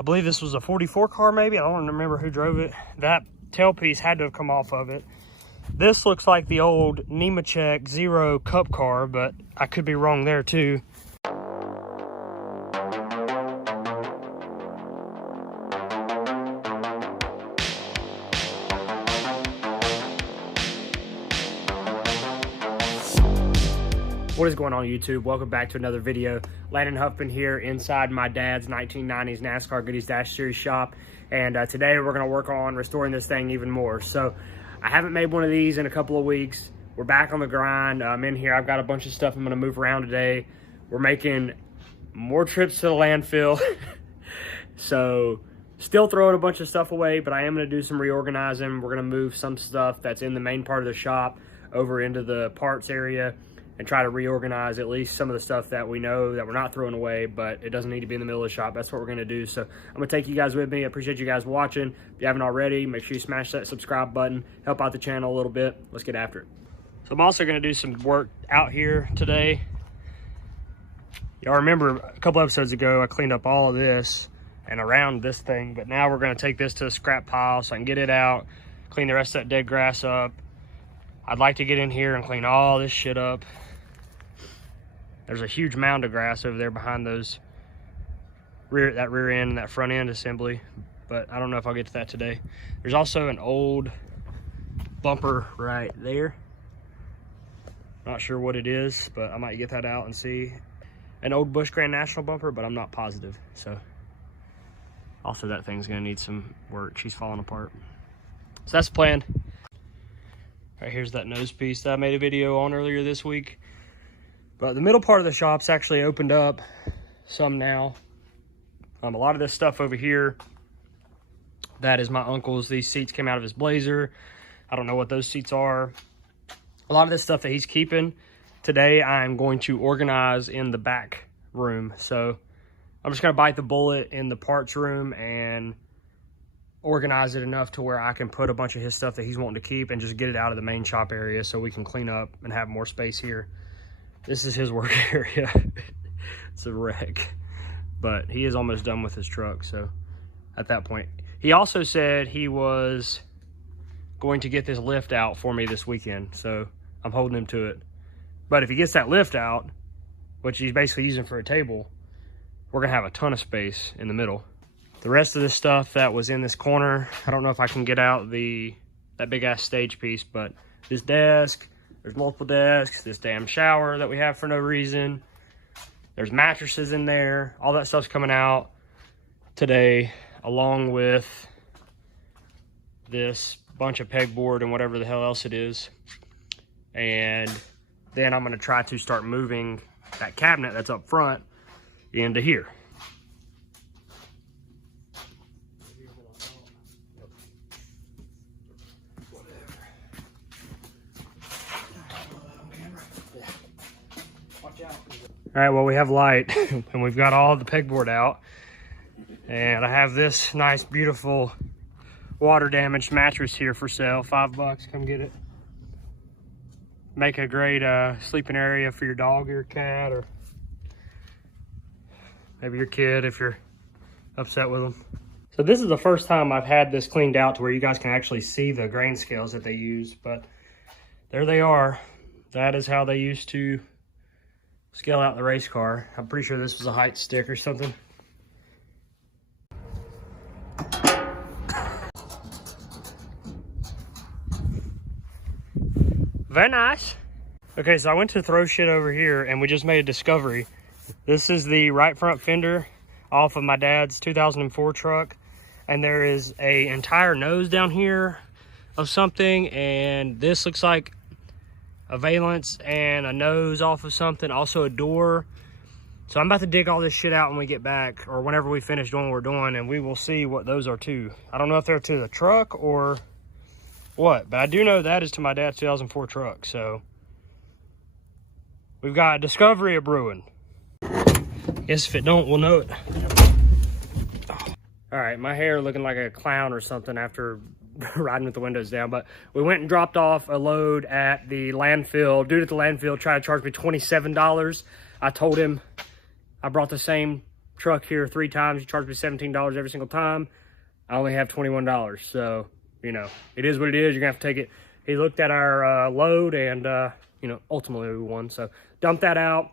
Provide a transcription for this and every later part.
I believe this was a 44 car maybe. I don't remember who drove it. That tailpiece had to have come off of it. This looks like the old Nemechek Zero Cup car, but I could be wrong there too. What is going on, YouTube? Welcome back to another video. Landon Huffman here inside my dad's 1990s NASCAR Goodies Dash Series shop, and today we're going to work on restoring this thing even more. So I haven't made one of these in a couple of weeks. We're back on the grind. I'm in here. I've got a bunch of stuff I'm going to move around today. We're making more trips to the landfill. So still throwing a bunch of stuff away, but I am going to do some reorganizing. We're going to move some stuff that's in the main part of the shop over into the parts area and try to reorganize at least some of the stuff that we know that we're not throwing away, but it doesn't need to be in the middle of the shop. That's what we're going to do. So I'm going to take you guys with me. I appreciate you guys watching. If you haven't already, make sure you smash that subscribe button. Help out the channel a little bit. Let's get after it. So I'm also going to do some work out here today. Y'all remember a couple episodes ago, I cleaned up all of this and around this thing, but now we're going to take this to the scrap pile so I can get it out, clean the rest of that dead grass up. I'd like to get in here and clean all this shit up. There's a huge mound of grass over there behind those that rear end and that front end assembly, but I don't know if I'll get to that today. There's also an old bumper right there. Not sure what it is, but I might get that out and see. An old Busch Grand National bumper, but I'm not positive. So also that thing's gonna need some work. She's falling apart. So that's the plan. All right, here's that nose piece that I made a video on earlier this week. But the middle part of the shop's actually opened up some now. A lot of this stuff over here, that is my uncle's. These seats came out of his Blazer. I don't know what those seats are. A lot of this stuff that he's keeping, today I'm going to organize in the back room. So I'm just gonna bite the bullet in the parts room and organize it enough to where I can put a bunch of his stuff that he's wanting to keep and just get it out of the main shop area so we can clean up and have more space here. This is his work area. It's a wreck, but he is almost done with his truck. So at that point, he also said he was going to get this lift out for me this weekend. So I'm holding him to it. But if he gets that lift out, which he's basically using for a table, we're gonna have a ton of space in the middle. The rest of the stuff that was in this corner, I don't know if I can get out that big ass stage piece, but this desk, there's multiple desks, this damn shower that we have for no reason. There's mattresses in there. All that stuff's coming out today, along with this bunch of pegboard and whatever the hell else it is. And then I'm gonna try to start moving that cabinet that's up front into here. All right, well, we have light and we've got all the pegboard out, and I have this nice, beautiful water damaged mattress here for sale. $5, come get it. Make a great sleeping area for your dog or your cat, or maybe your kid if you're upset with them. So this is the first time I've had this cleaned out to where you guys can actually see the grain scales that they use, but there they are. That is how they used to scale out the race car. I'm pretty sure this was a height stick or something. Very nice. Okay, so I went to throw shit over here and we just made a discovery. This is the right front fender off of my dad's 2004 truck. And there is an entire nose down here of something. And this looks like a valence and a nose off of something, also a door. So I'm about to dig all this shit out when we get back, or whenever we finish doing what we're doing, and we will see what those are to. I don't know if they're to the truck or what, but I do know that is to my dad's 2004 truck. So we've got a discovery of brewing. Guess if it don't, we'll know it. All right, my hair looking like a clown or something after riding with the windows down, but we went and dropped off a load at the landfill. Dude at the landfill tried to charge me $27. I told him I brought the same truck here 3 times. You charge me $17 every single time. I only have $21. So, you know, it is what it is. You're going to have to take it. He looked at our load and, you know, ultimately we won. So dump that out.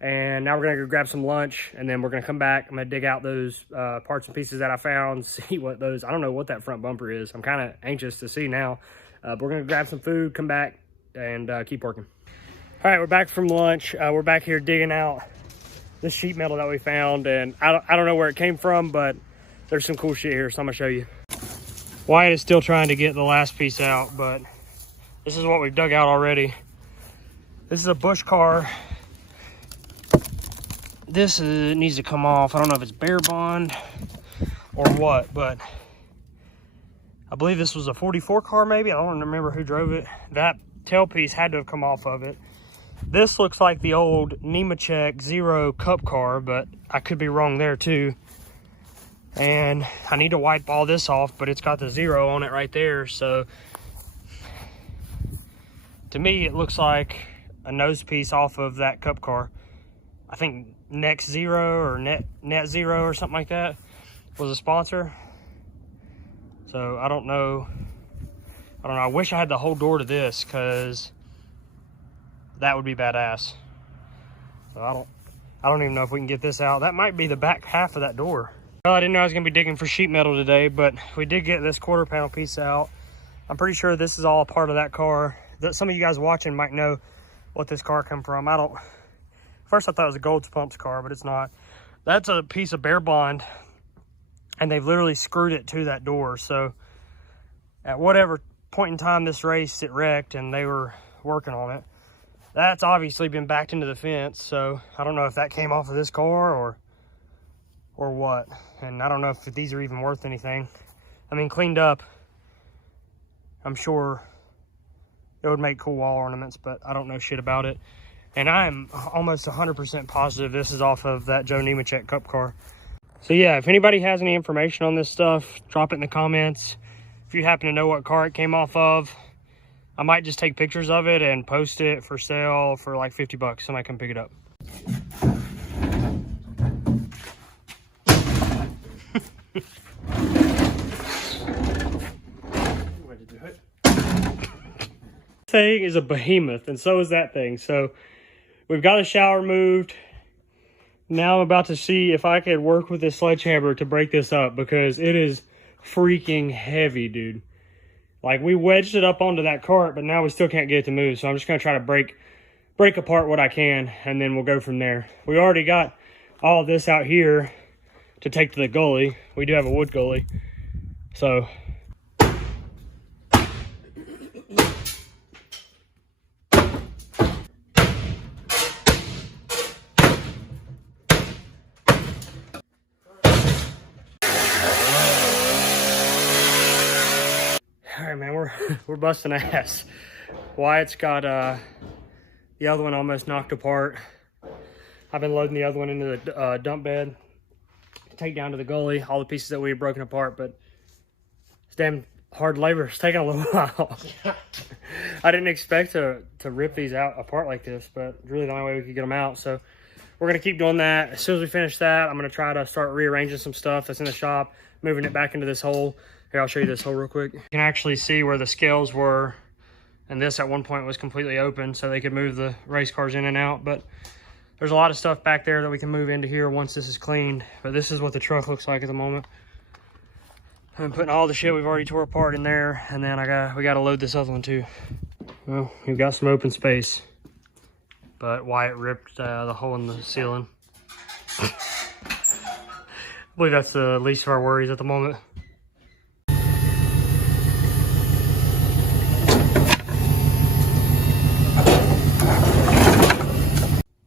And now we're going to go grab some lunch, and then we're going to come back. I'm going to dig out those parts and pieces that I found, see what those, I don't know what that front bumper is. I'm kind of anxious to see now. But we're going to grab some food, come back, and keep working. All right, we're back from lunch. We're back here digging out this sheet metal that we found, and I don't know where it came from, but there's some cool shit here, so I'm going to show you. Wyatt is still trying to get the last piece out, but this is what we've dug out already. This is a bush car. This needs to come off. I don't know if it's bare bond or what, but I believe this was a 44 car maybe. I don't remember who drove it. That tailpiece had to have come off of it. This looks like the old Nemechek Zero Cup car, but I could be wrong there too. And I need to wipe all this off, but it's got the 0 on it right there. So to me, it looks like a nose piece off of that Cup car. I think Next Zero or Net Zero or something like that was a sponsor. So I don't know. I wish I had the whole door to this, because that would be badass. So I don't even know if we can get this out. That might be the back half of that door. Well, I didn't know I was gonna be digging for sheet metal today, but we did get this quarter panel piece out. I'm pretty sure this is all a part of that car. Some of you guys watching might know what this car come from. First I thought it was a Gold's Pumps car, but it's not. That's a piece of bare bond, and they've literally screwed it to that door. So at whatever point in time this race, it wrecked and they were working on it. That's obviously been backed into the fence, so I don't know if that came off of this car or what. And I don't know if these are even worth anything. I mean, cleaned up, I'm sure it would make cool wall ornaments, but I don't know shit about it. And I'm almost 100% positive this is off of that Joe Nemechek Cup car. So yeah, if anybody has any information on this stuff, drop it in the comments. If you happen to know what car it came off of, I might just take pictures of it and post it for sale for like 50 bucks. Somebody come pick it up. Thing is a behemoth, and so is that thing. So we've got the shower moved. Now I'm about to see if I could work with this sledgehammer to break this up, because it is freaking heavy, dude. Like, we wedged it up onto that cart, but now we still can't get it to move. So I'm just gonna try to break apart what I can, and then we'll go from there. We already got all of this out here to take to the gully. We do have a wood gully. So man, we're busting ass. Wyatt's got the other one almost knocked apart. I've been loading the other one into the dump bed to take down to the gully, all the pieces that we had broken apart, but it's damn hard labor. It's taking a little while. I didn't expect to rip these out apart like this, but it's really the only way we could get them out. So we're gonna keep doing that. As soon as we finish that, I'm gonna try to start rearranging some stuff that's in the shop, moving it back into this hole. Here, I'll show you this hole real quick. You can actually see where the scales were, and this at one point was completely open so they could move the race cars in and out. But there's a lot of stuff back there that we can move into here once this is cleaned. But this is what the truck looks like at the moment. I'm putting all the shit we've already tore apart in there, and then we gotta load this other one too. Well, we've got some open space, but Wyatt ripped the hole in the ceiling. I believe that's the least of our worries at the moment.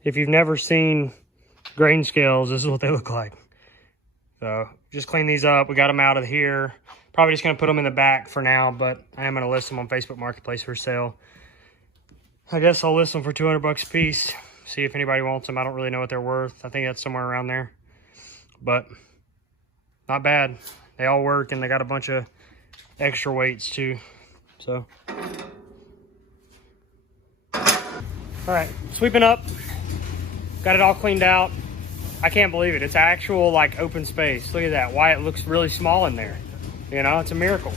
If you've never seen grain scales, this is what they look like. So just clean these up. We got them out of here. Probably just gonna put them in the back for now, but I am gonna list them on Facebook Marketplace for sale. I guess I'll list them for 200 bucks a piece. See if anybody wants them. I don't really know what they're worth. I think that's somewhere around there, but not bad. They all work, and they got a bunch of extra weights too. So, all right, sweeping up. Got it all cleaned out. I can't believe it. It's actual like open space. Look at that. Wyatt looks really small in there. You know, it's a miracle.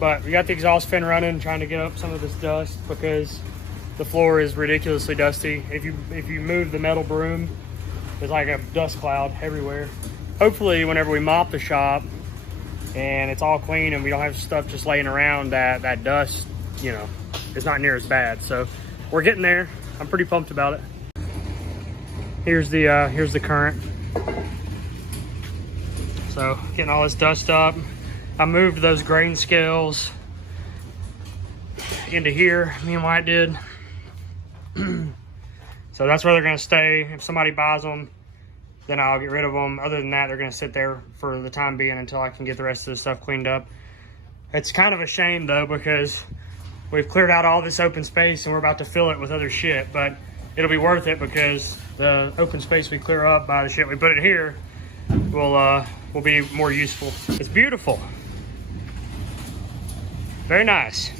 But we got the exhaust fan running, trying to get up some of this dust because the floor is ridiculously dusty. If you move the metal broom, there's like a dust cloud everywhere. Hopefully, whenever we mop the shop and it's all clean and we don't have stuff just laying around, that dust, you know, is not near as bad. So we're getting there. I'm pretty pumped about it. Here's the current. So getting all this dust up. I moved those grain scales into here, me and Wyatt did. So that's where they're gonna stay. If somebody buys them, then I'll get rid of them. Other than that, they're gonna sit there for the time being until I can get the rest of the stuff cleaned up. It's kind of a shame though, because we've cleared out all this open space and we're about to fill it with other shit, but it'll be worth it because the open space we clear up by the shit we put in here will be more useful. It's beautiful. Very nice.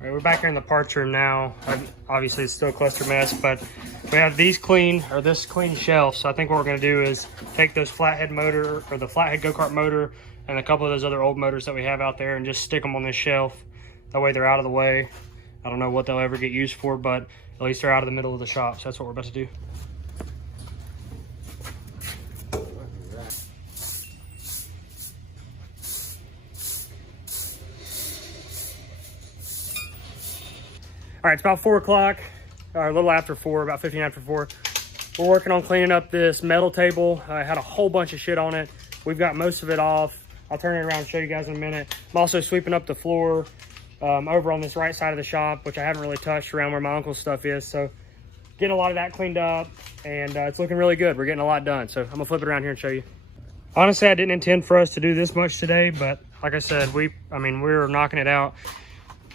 All right, we're back here in the parts room now. Obviously it's still a cluster mess, but we have this clean shelf. So I think what we're gonna do is take those flathead motor, or the flathead go-kart motor, and a couple of those other old motors that we have out there and just stick them on this shelf. That way they're out of the way. I don't know what they'll ever get used for, but at least they're out of the middle of the shop. So that's what we're about to do. All right, it's about 4 o'clock, or a little after 4, about 15 after 4. We're working on cleaning up this metal table. I had a whole bunch of shit on it. We've got most of it off. I'll turn it around and show you guys in a minute. I'm also sweeping up the floor over on this right side of the shop, which I haven't really touched, around where my uncle's stuff is. So getting a lot of that cleaned up, and it's looking really good. We're getting a lot done. So I'm gonna flip it around here and show you. Honestly, I didn't intend for us to do this much today, but like I said, we were knocking it out.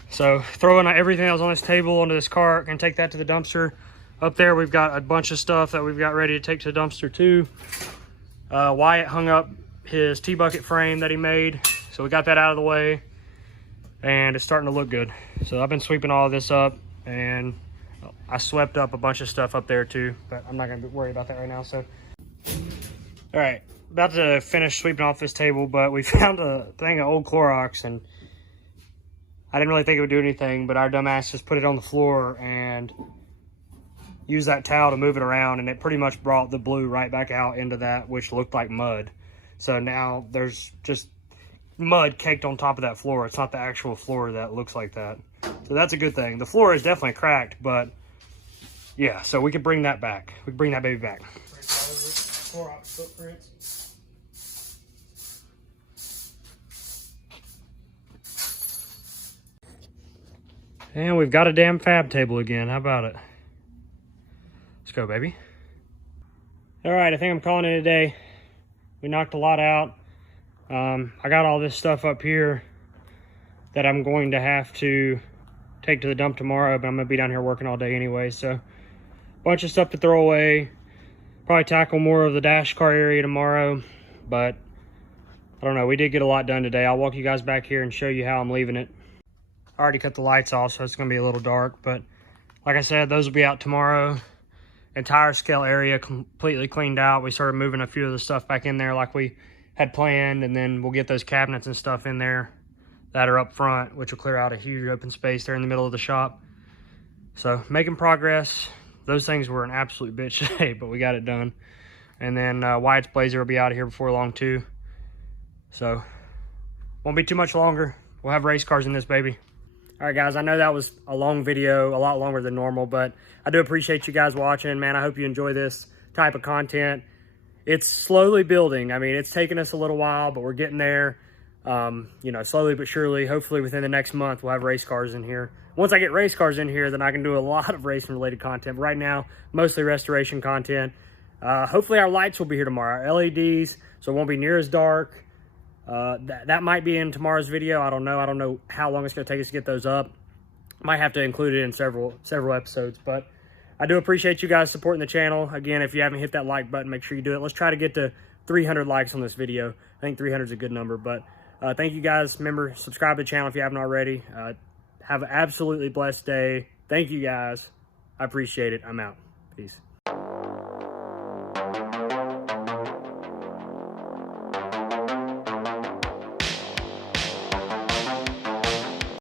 So throwing everything that was on this table onto this cart and take that to the dumpster. Up there, we've got a bunch of stuff that we've got ready to take to the dumpster too. Wyatt hung up his T-bucket frame that he made. So we got that out of the way and it's starting to look good. So I've been sweeping all of this up, and I swept up a bunch of stuff up there too, but I'm not gonna worry about that right now. So, all right, about to finish sweeping off this table, but we found a thing of old Clorox, and I didn't really think it would do anything, but our dumbass just put it on the floor and used that towel to move it around, and it pretty much brought the blue right back out into that, which looked like mud. So now there's just mud caked on top of that floor. It's not the actual floor that looks like that. So that's a good thing. The floor is definitely cracked, but yeah, so we could bring that back. We can bring that baby back. Clorox footprints. And we've got a damn fab table again. How about it? Let's go, baby. All right, I think I'm calling it a day. We knocked a lot out. I got all this stuff up here that I'm going to have to take to the dump tomorrow, but I'm gonna be down here working all day anyway. So, bunch of stuff to throw away. Probably tackle more of the dash car area tomorrow, but I don't know. We did get a lot done today. I'll walk you guys back here and show you how I'm leaving it. I already cut the lights off, so it's gonna be a little dark, but like I said, those will be out tomorrow. Entire scale area completely cleaned out. We started moving a few of the stuff back in there like we had planned, and then we'll get those cabinets and stuff in there that are up front, which will clear out a huge open space there in the middle of the shop. So making progress. Those things were an absolute bitch today, but we got it done. And then Wyatt's Blazer will be out of here before long too. So won't be too much longer. We'll have race cars in this baby. All right, guys, I know that was a long video, a lot longer than normal, but I do appreciate you guys watching, man. I hope you enjoy this type of content. It's slowly building. I mean, it's taken us a little while, but we're getting there. You know, slowly but surely. Hopefully within the next month, we'll have race cars in here. Once I get race cars in here, then I can do a lot of racing-related content. But right now, mostly restoration content. Hopefully our lights will be here tomorrow, our LEDs, so it won't be near as dark. That might be in tomorrow's video. I don't know how long it's going to take us to get those up. Might have to include it in several episodes, but I do appreciate you guys supporting the channel. Again, if you haven't hit that like button, make sure you do it. Let's try to get to 300 likes on this video. I think 300 is a good number, but thank you guys. Remember, subscribe to the channel if you haven't already. Have an absolutely blessed day. Thank you guys. I appreciate it. I'm out. Peace.